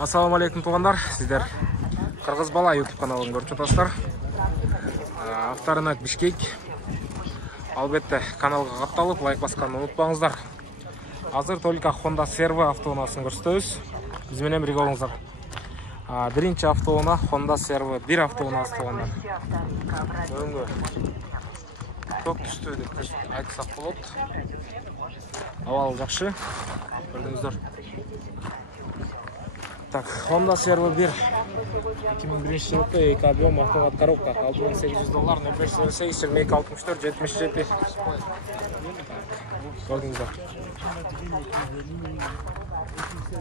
Ассаламу алейкум туғандар, сіздер Қырғыз бала YouTube каналын көріп жатасыздар. Авторынат Бишкек. Албетте каналға қапталып, лайк басқанды ұмытпаңыздар. Азыр только Honda Servo автоунасын көрсөтөбүз. Биз менен бирге болуңуздар. Биринчи автоуна Honda Servo 1 автоунасы туғандар. Өңгө көк түстүү деп айтсак болот. Абалы жакшы. Көрдүңүздөр. Так, Honda Servo 1 2001 жылғы 2 объем автомат коробка $6800, 0508 2264 77. Көрдіңіздер.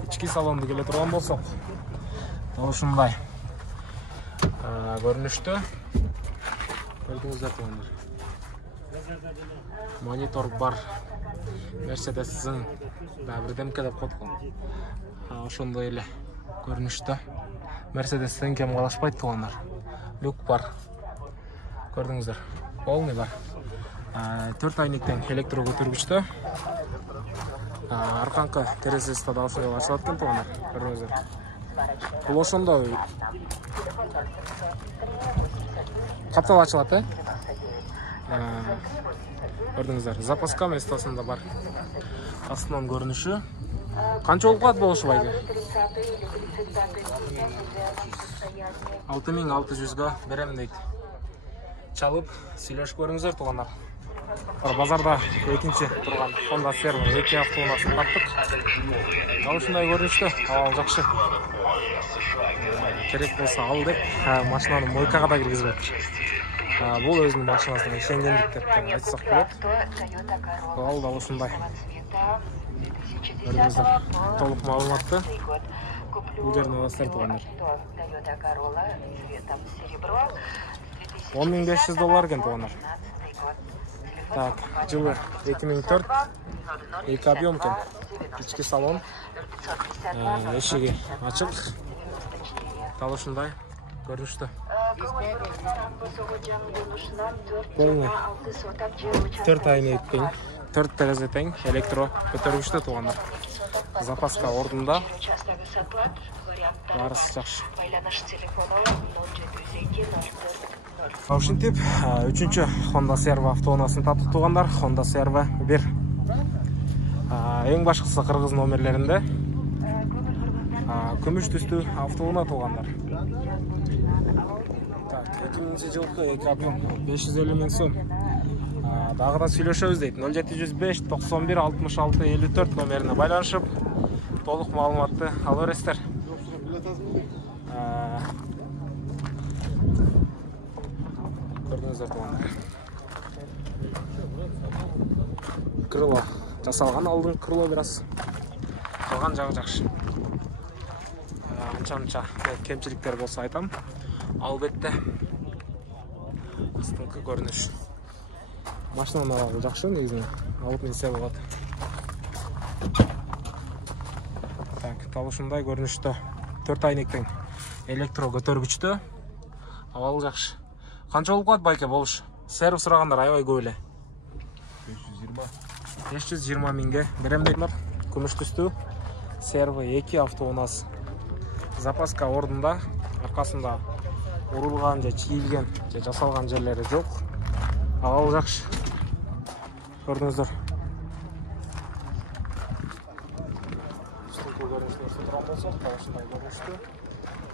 Ички салонды келе тұрған болсақ, ушундай көрүнүштө. Көрдүңүздөр тугандар. Монитор бар. Mercedes'in birдемке деп коткон. Ошондой эле көрүнүштө. Mercedes'тен кем калашпайт тугандар. Люк бар. Көрдүңүздөр. Полный бар. 4 айниктен электро көтөргүчтө. Арканкы терезеси да ошондой ачылат экен тугандар. Көрдүңүздөр. Бул ошондой каптал ачылат, Көрдүңүздөр. Запаска местосунда бар. Астынан көрүнүшү. Канча болуп болушу байке? 6600 берем дейт. Чалып, сүйлөшүп көрүңүздөр тугандар. Базарда экинчи турган Honda Servo 2 автоунасын таптык. Ушундай көрүнүштө, абал жакшы. Керек болсо ал деп, машинаны мойкага да киргизбейт. Бул өзүнүн машинасына ишенгендик деп айтсак болот. Ал да ушундай. Көрдүңүздөр, толук маалыматты бул жерден аласыздар тугандар. $10,500 экен тугандар. Так, жылы 2004, 2 объем экен. Ички салон, эшиги ачык. Дал ушундай көрүнүштө. Полный 4 айнек тең, 4 терезе тең, электро көтөргүчтө тугандар. Запаска ордунда. Барысы жакшы. Ушинтип, 3-чү Honda Servo автоунасын таптык тугандар. Honda Servo 1. Эң башкысы кыргыз номерлеринде. Күмүш түстүү автоуна тугандар. Так, 2000 жылкы 2 объем 550 000 сом. Дагы да сүйлөшөбүз дейт. 0705 91 66 54 номерине байланышып, толук маалыматты ала бересиздер. Көрдүңүздөр тугандар. Крыло жасалган, алдын крыло бир аз. Калган жагы жакшы. Анча кемчиликтер болсо айтам. Албетте астыңкы көрүнүш. Машинанын абалы жакшы негизинен. Алып минсе болот. Так, тал ушундай көрүнүштө. 4 айнектен электро көтөргүчтө. Абалы жакшы. Канча болуп калат байке болуш? Сервис сурагандар аябай көп эле. 520 миңге берем дейдилер. Күмүш түстүү Servo 2 автоунасы. Запаска ордунда, аркасында урулган же чийилген же жасалган жерлери жок. Абалы жакшы. Көрдүңүздөр. Устунку көрүнүштү турган болсок, ушундай көрүнүштү.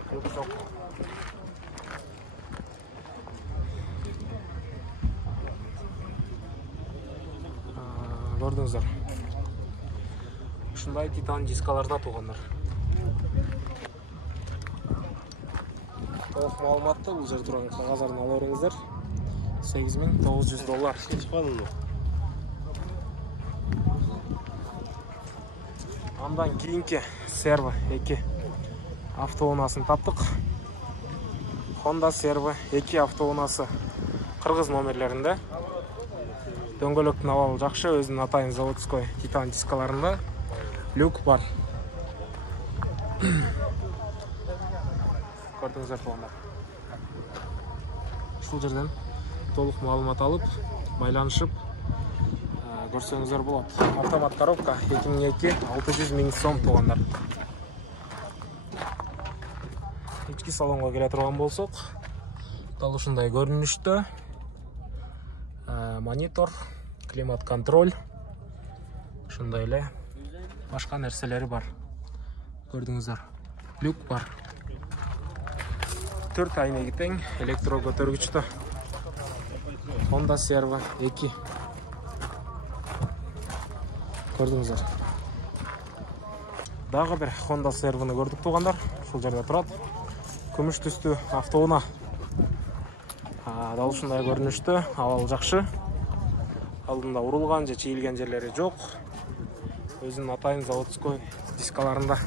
Көп жок. Көрдүңүздөр. Ушундай титан дискаларда тугандар. Толук маалыматты бул жерде турган кагаздарын ала бериңиздер. $8900. Андан кийинки Servo 2 автоунасын таптык. Honda Servo 2 автоунасы кыргыз номерлеринде. Дөңгөлөктүн абалы жакшы, өзүнүн атайын заводской титан дискаларында. Люк бар. Көрдүңүздөр тугандар. Ушул жерден толук маалымат алып, байланышып көрсөңүздөр болот. Автомат коробка 2002 600 000 сом тугандар. ички салонго келе турган болсок, дал ушундай көрүнүштө. Монитор, климат контроль, ушундай эле башка нерселери бар. Көрдүңүздөр. Люк бар. 4 айнеги тең электро көтөргүчтө. Honda Servo 2. Көрдүңүздөр. Дагы бир Honda Servo'ну көрдүк туугандар. Ушул жерде турат. Күмүш түстүү автоунаа. Дал ушундай көрүнүштө, абалы жакшы. Алдында урулган же чийилген жерлери жок. Өзүнүн атайын заводской дискаларында.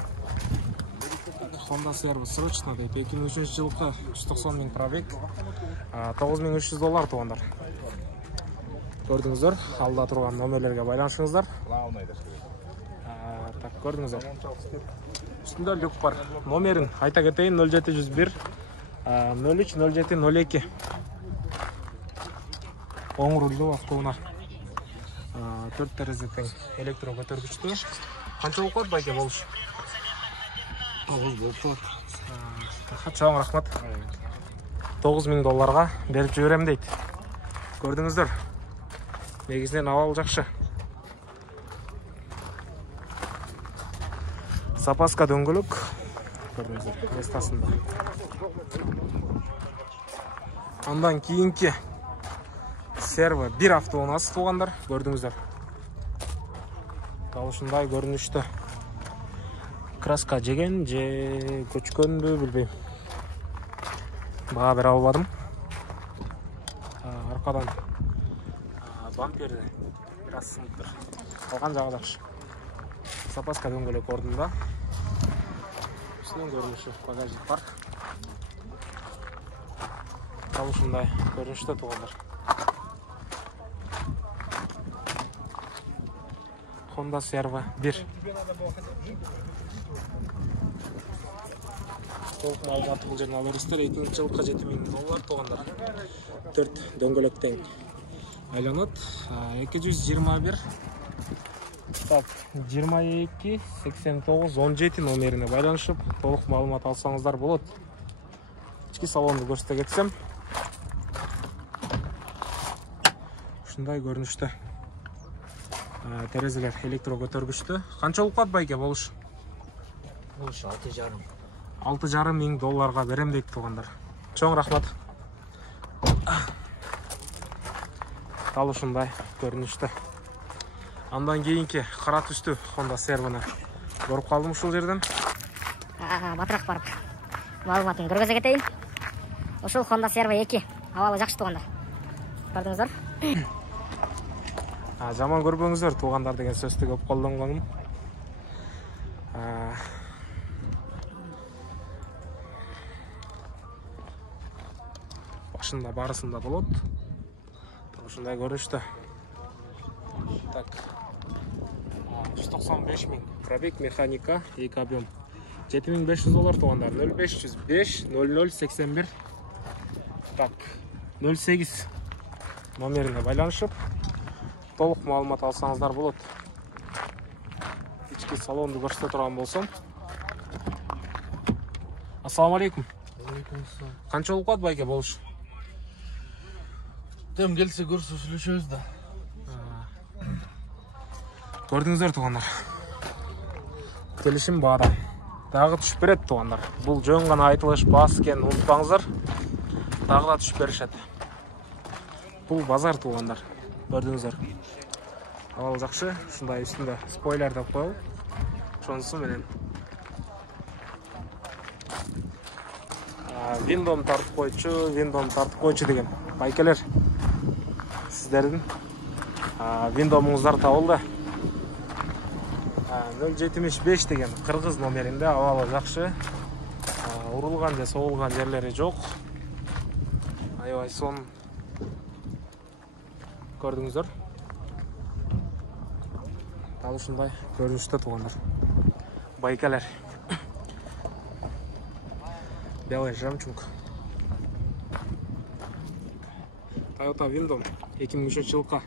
Honda Servo срочно дейт. 2003 жылкы 190 000 пробег. $9300 туугандар. Көрдүңүздөр, алда турган номерлерге байланышыңыздар. Так, көрдүңүздөр. Үстүндө люк бар. Номерин айта кетейин 0701 03 07 02. Оң рулдуу автоунаа. 4 терезе тең электро көтөргүчтүү. Канча болот байке болуш? 9 болот. Чоң рахмат. $9000 берип жиберем дейт. Көрдүңүздөр. Негизинен абал жакшы. Запаска дөңгөлөк. Көрдүңүздөр, местасында. Андан кийинки Servo 1 автоунаасы туугандар, көрдүңүздөр. Дал ушундай көрүнүштө. Краска жеген же көчкөнбү билбейм. Бага бере албадым. Аркадан бамперди бир аз сынып. Калган жагы жакшы. Запаска дөңгөлөк ордунда. Үстүнөн көрүнүшү багажник бар. Дал ушундай көрүнүштө туугандар. Honda Servo 1. Толук маалыматты бул жерден ала бересиздер. 2000 жылкы $7000 туугандар. 4 дөңгөлөк тең айланат. 221 так 22 89 17 номерине байланышып, толук маалымат алсаңыздар болот. Ички салонду көрсөтө кетсем. Ушундай көрүнүштө. Терезелер электро көтөргүчтүү. Канча болот байке болуш? Болуш 6,5. $6,500 берем дейт туугандар. Чоң рахмат. Дал ушундай көрүнүштө. Андан кийинки кара түстүү Honda Servo'ну көрүп калдым ушул жерден. Батыраак барып маалыматын көргөзө кетейин. Ушул Honda Servo 2 абалы жакшы туугандар. Көрдүңүздөр. Жаман көрбөңүздөр туугандар деген сөздү көп колдонгонум. Башында барысында болот. Ушундай көрүнүштө. Так. 195 000 пробег механика, 2 объем. $7500 туугандар. 0505 0081. Так. 08 номерине байланышып, толук маалымат алсаңыздар болот. Ички салонду көрсөтө турган болсом. Ассаламу алейкум. Канча болот байке болуш? Тем келсе көрсөтүлүшөбүз да. Көрдүңүздөр туугандар. Келишим баада. Дагы түшүп берет туугандар. Бул жөн гана айтылыш баасы экенин унутпаңыздар. Дагы да түшүп беришет. Бул базар туугандар. Көрдүңүздөр. Абал жакшы. Ушундай үстүндө спойлер деп коелу. Ошонусу менен виндом тартып койчу деген байкелер. Сиздердин виндомуңуздар табылды. 075 деген кыргыз номеринде абалы жакшы. Урулган же соолган жерлери жок. Аябай сон. Көрдүңүздөр. Дал ушундай көрүнүштө туугандар. Байкалар. Белый жемчуг. Toyota Windom 2003 жылкы.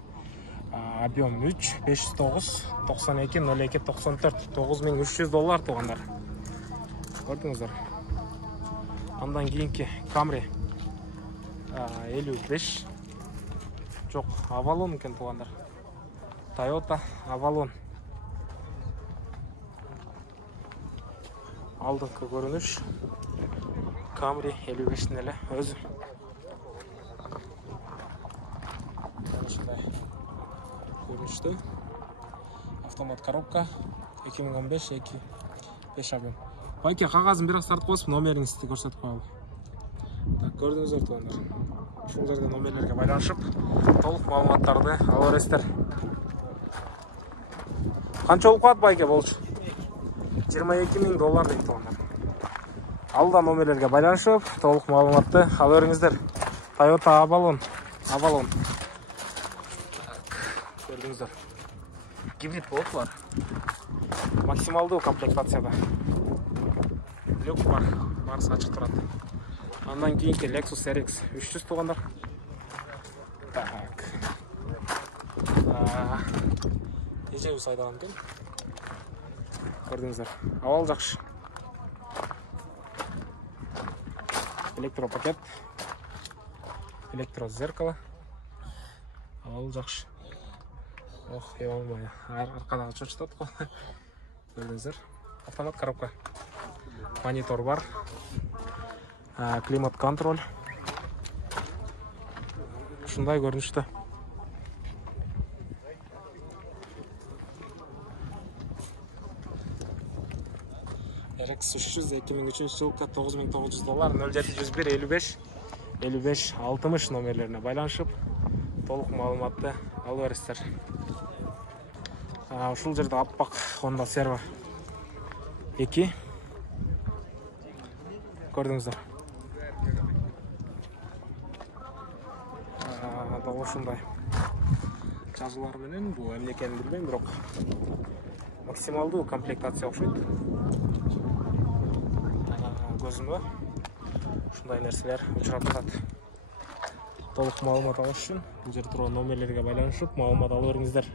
Объем 3 509 92 02 94 $9300 туугандар. Көрдүңүздөр. Андан кийинки Camry 55. Жок, Avalon экен туугандар. Toyota Avalon. Алдыңкы көрүнүш Camry 55'tin эле өзү. Ушундай көрүнүштө. Автомат коробка 2015 2.5 объем. Байке кагазын бирок тартып коесуз, номериңизди көрсөтүп коелу. Так, көрдүңүздөр туугандар. Ушул жерде номерлерге байланышып, толук маалыматтарды ала бересиздер. Канча болуп калат байке болчу? $22,000 дейт туугандар. Алда номерлерге байланышып, толук маалыматты ала бериңиздер. Toyota Avalon. Көрдүңүздөр. Гибрид болуп бар. Максималдуу комплектацияда. Люк бар, барысы ачык турат. Андан кийинки Lexus RX 300 туугандар. Так. Эжебиз айдаган экен. Көрдүңүздөр. Абал жакшы. Электропакет. Электрозеркало. Абал жакшы. Ох, ебалмай. Аркадагы чочтот го. Көрдүңүздөр. Автомат коробка. Монитор бар. Климат контроль. Ушундай көрүнүштө. RX 300 2003 жылкы $9,900 0701 55 60 номерлерине байланышып, толук маалыматты алып бересиздер. Ушул жерде аппак Honda Servo 2. Көрдүңүздөр. Дагы ушундай жазуулар менен бул эмне экенин билбейм, бирок максималдуу комплектация окшойт. Көзүмө ушундай нерселер учурап жатат. Толук маалымат алыш үчүн бул жерде турган номерлерге байланышып маалымат алып бериңиздер.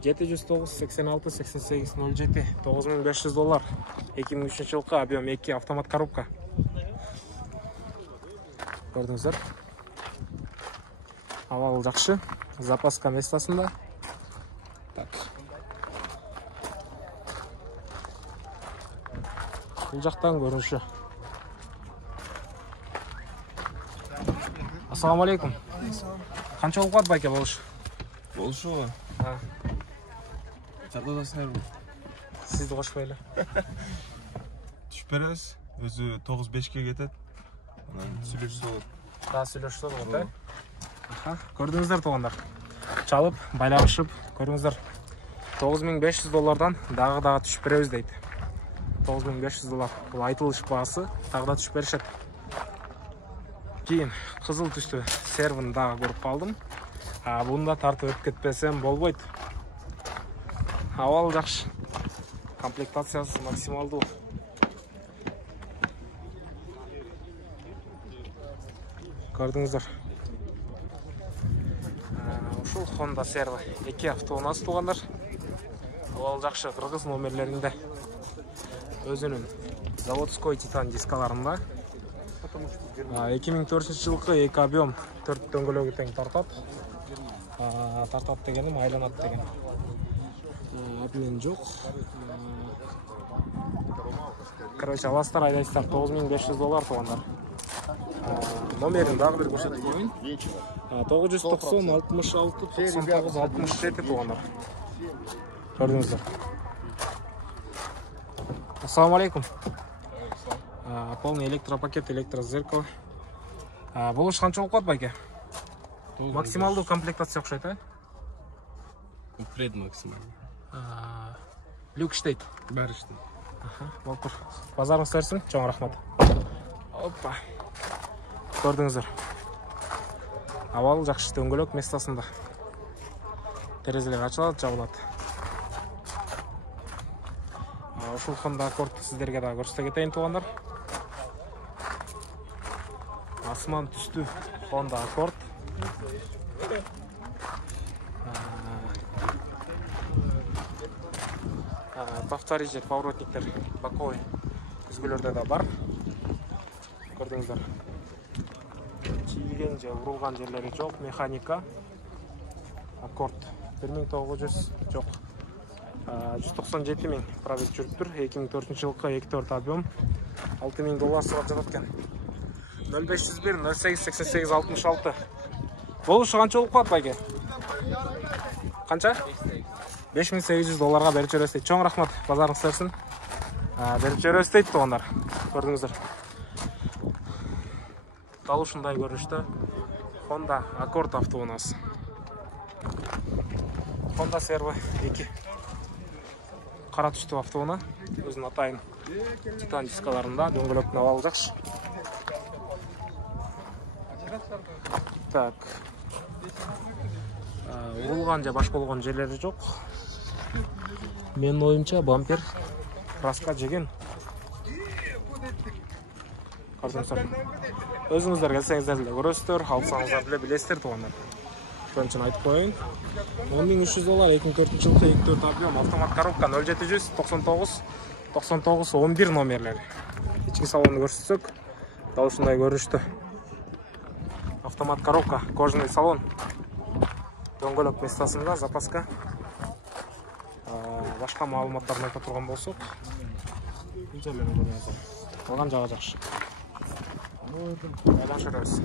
709 86 88 07 $9,500 2003 жылкы объем 2 автомат коробка. Көрдүңүздөр. Абал жакшы. Запаска местасында. Так. Бул жактан көрүнүшү. Ассаламу алейкум. Канча болуп калат байке болуш? Болушуга. Чакырасыңарбы? Сизди кошпой эле. Түшүп беребиз. Өзү 9-5ке кетет. Анан сүйлөшсө болот. Да, сүйлөшсө болот, э? Көрдүңүздөр туугандар. Чалып, байланышып, көрүңүздөр. $9,500 дагы түшүп беребиз дейт. $9,500. Бул айтылыш баасы, дагы да түшүп беришет. Кийин кызыл түстүү сервини дагы көрүп калдым. Буну да тартып өтүп кетпесем болбойт. Абал жакшы. Комплектациясы максималдуу. Көрдүңүздөр. Ушул Honda Servo 2 автоунасы туугандар. Абал жакшы, кыргыз номерлеринде. Өзүнүн заводской титан дискаларында. 2004 жылкы 2 объем 4 дөңгөлөгү тең тартат. Тартат дегеним айланат деген. Админ жок. Короче, аластар айдайсыздар $9,500 туугандар. Номерин дагы бир көрсөтүп коеюн. 990 66 99 67 туугандар. Көрдүңүздөр. Ассаламу алейкум. Полный электропакет, электрозеркало. Болуш канча болуп калат байке? Максималдуу комплектация окшойт, а? Пред максималдуу. Люк иштейт. Баары иштейт. Болуптур. Базарыңыз берсин, чоң рахмат. Опа. Көрдүңүздөр. Абал жакшы, дөңгөлөк местасында. Терезелер ачылат, жабылат. Ушул Honda Accord сиздерге да көрсөтө кетейин туугандар. Асман түстүү Honda Accord. Повторитель, поворотниктер боковой күзгүлөрдө да бар. көрдүңүздөр. Чийген же урулган жерлери жок. Механика. Аккорд 1900 жок. 197 000 пробег жүрүптүр. 2004 жылкы 2.4 объем. $6000 жатат экен. 0501 08 88 66. Болушу канча болуп калат байке? Канча? $5800 берип жиберебиз дейт. Чоң рахмат, базарыңыз берсин. Берип жиберебиз дейт туугандар. Көрдүңүздөр. Дал ушундай көрүнүштө Honda Accord автоунаасы. Honda Servo 2. Кара түстүү автоуна. Өзүнүн атайын титан дискаларында, дөңгөлөктүн абалы жакшы. Так. Урулган же башка болгон жерлери жок. Менин оюмча бампер краска жеген. Көрдүңүздөр. Өзүңүздөр келсеңиздер деле көрөсүздөр, алсаңыздар деле билесиздер туугандар. Ошон үчүн айтып коеюн. $10.300 2004 жылкы 2.4 объем автомат коробка 0700 99 99 11 номерлери. Ички салонду көрсөтсөк, дал ушундай көрүнүштө. Автомат коробка, кожаный салон. Дөңгөлөк местасында запаска. Башка маалыматтарды айта турган болсок, бул жерлерди көрүңүздөр. Калган жагы жакшы. Байланышабыз.